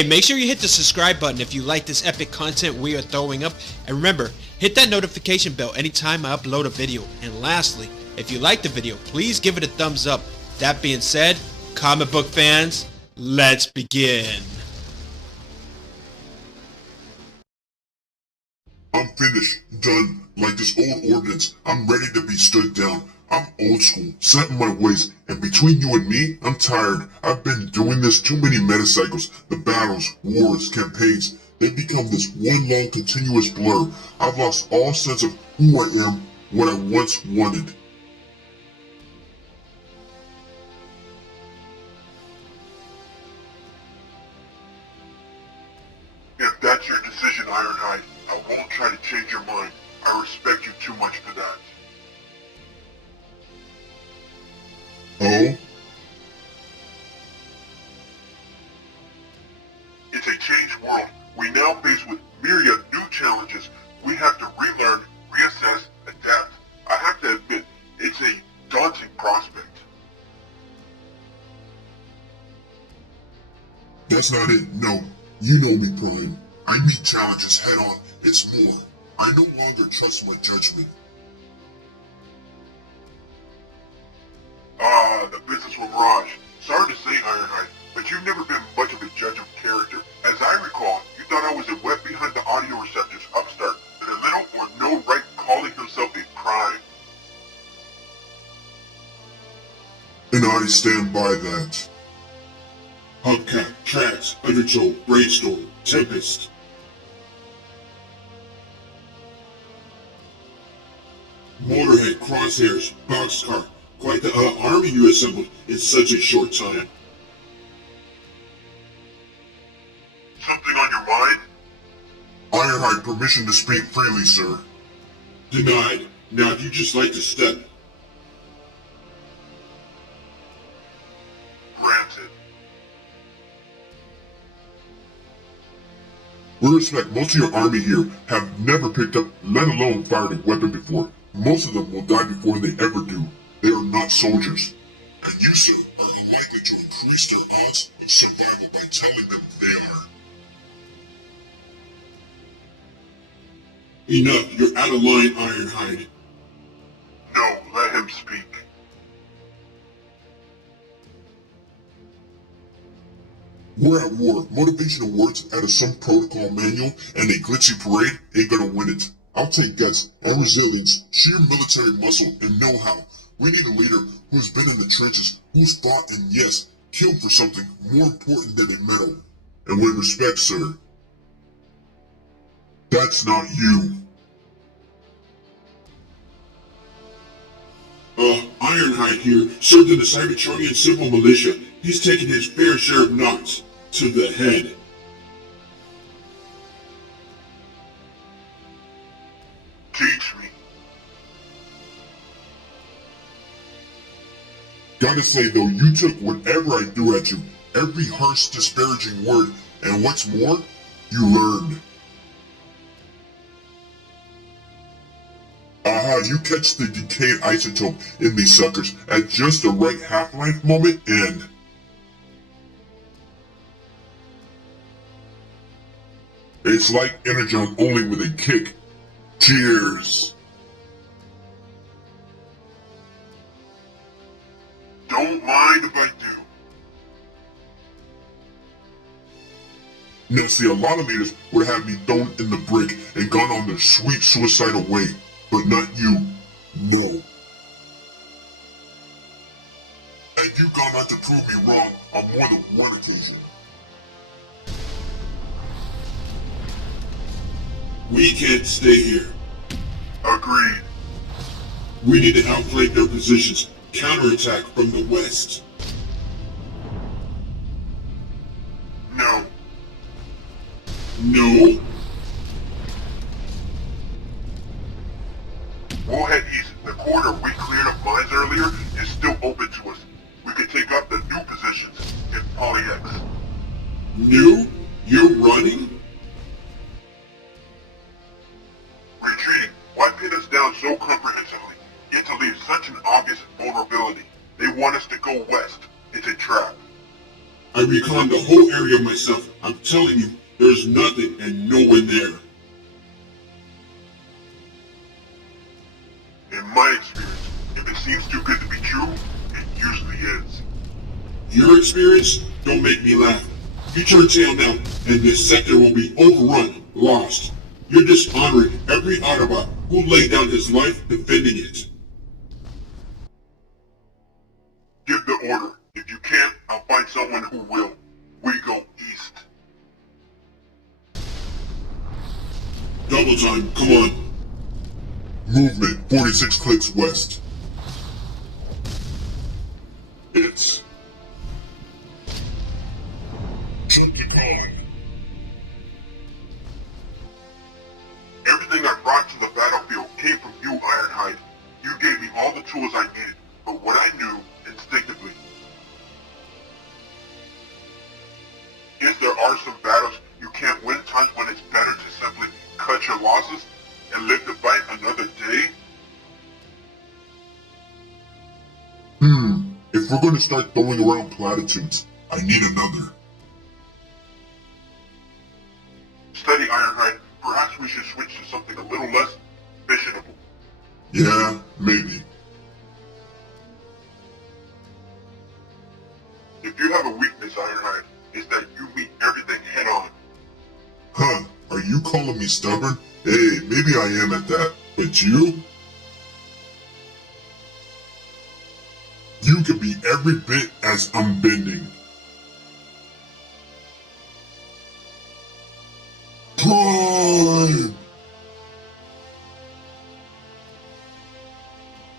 Hey, make sure you hit the subscribe button if you like this epic content we are throwing up. And remember, hit that notification bell anytime I upload a video. And lastly, if you like the video, please give it a thumbs up. That being said, comic book fans, let's begin. I'm finished, done, like this old ordinance. I'm ready to be stood down. I'm old school, set in my ways, and between you and me, I'm tired. I've been doing this too many metacycles. The battles, wars, campaigns, they become this one long continuous blur. I've lost all sense of who I am, what I once wanted. If that's your decision, Ironhide, I won't try to change your mind. I respect you too much for that. Oh? It's a changed world. We now face with myriad new challenges. We have to relearn, reassess, adapt. I have to admit, it's a daunting prospect. That's not it, no. You know me, Prime. I meet challenges head on. It's more. I no longer trust my judgment. The business with Mirage. Sorry to say, Ironhide, but you've never been much of a judge of character. As I recall, you thought I was a wet behind the audio receptors upstart with a little or no right calling himself a Prime. And I stand by that. Hubcap, Trax, Undertow, Brainstorm, Tempest. Motorhead, Crosshairs, Boxcar. Quite the army you assembled in such a short time. Something on your mind? Ironhide, permission to speak freely, sir. Denied. Now if you'd just like to step. Granted. With respect, most of your army here have never picked up, let alone fired a weapon before. Most of them will die before they ever do. They are not soldiers. And you, sir, are unlikely to increase their odds of survival by telling them they are. Enough, you're out of line, Ironhide. No, let him speak. We're at war. Motivational words out of some protocol manual and a glitchy parade ain't gonna win it. I'll take guts and resilience, sheer military muscle, and know-how. We need a leader who's been in the trenches, who's fought and yes, killed for something more important than a medal. And with respect, sir, that's not you. Ironhide here served in the Cybertronian civil militia. He's taken his fair share of knocks to the head. Teach me. Gotta say though, you took whatever I threw at you, every harsh disparaging word, and what's more, you learned. Aha, you catch the decayed isotope in these suckers at just the right half-life moment and... It's like Energon only with a kick. Cheers! Don't mind if I do. Now see, a lot of leaders would have me thrown in the brick and gone on their sweet suicidal way, but not you. No. And you've gone on to prove me wrong on more than one occasion. We can't stay here. Agreed. We need to outflank their positions. Counterattack from the west. No. No? We'll head east. The corridor we cleared of mines earlier is still open to us. We can take up the new positions in Poly-X. New? You're running? Retreating. Why pin us down so comprehensively, yet to leave such an obvious vulnerability? They want us to go west. It's a trap. I reconned the whole area myself. I'm telling you, there's nothing and no one there. In my experience, if it seems too good to be true, it usually is. Your experience? Don't make me laugh. You turn tail now, and this sector will be overrun, lost. You're dishonoring every Autobot who laid down his life defending it. Give the order. If you can't, I'll find someone who will. We go east. Double time, come on. Movement, 46 clicks west. It's... Everything I brought to the battlefield came from you, Ironhide. You gave me all the tools I needed, but what I knew instinctively. Yes, there are some battles you can't win, times when it's better to simply cut your losses and live to fight another day. If we're going to start throwing around platitudes, I need another. Steady, Ironhide. Perhaps we should switch to something a little less fissionable. Yeah, maybe. If you have a weakness, Ironhide, it's that you meet everything head on. Huh, are you calling me stubborn? Hey, maybe I am at that, but you? You can be every bit as unbending. Prime!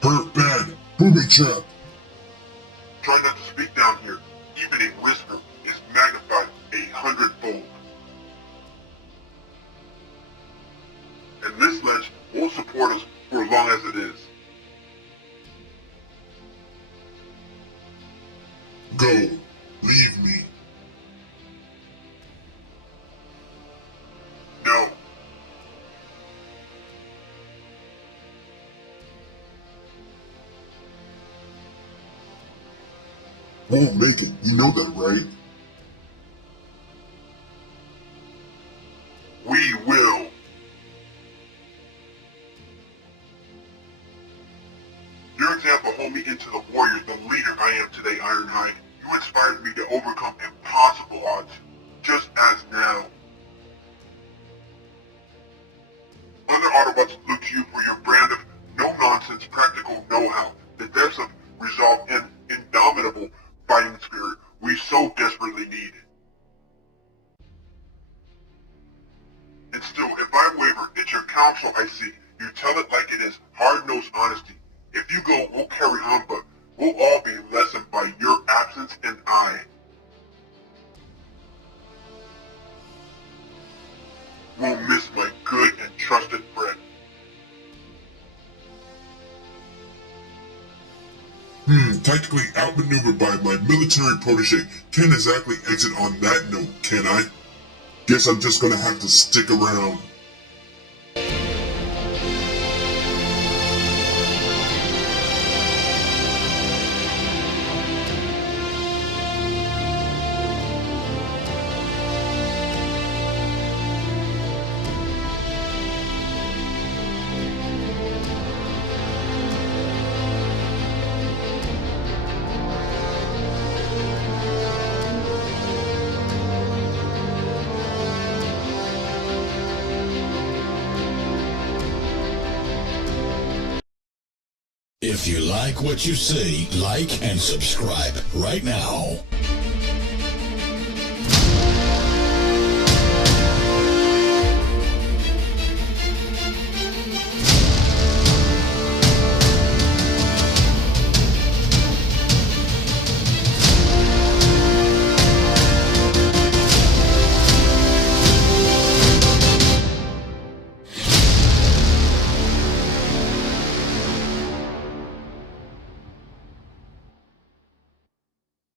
Hurt bad, booby trap. Try not to speak down here. Even a whisper is magnified 100-fold. And this ledge won't support us for as long as it is. Go. Leave me. No. Won't make it, you know that, right? We will. Your example honed me into the warrior, the leader I am today, Ironhide. You inspired me to overcome impossible odds, just as now. Other Autobots look to you for your brand of no-nonsense practical know-how, the depths of resolve and indomitable fighting spirit we so desperately need. And still, if I waver, it's your counsel I seek. You tell it like it is, hard-nosed honesty. If you go, we'll carry on, but we'll all be lessened by your absence and I. We'll miss my good and trusted friend. Tactically outmaneuvered by my military protege. Can't exactly exit on that note, can I? Guess I'm just gonna have to stick around. If you like what you see, like and subscribe right now.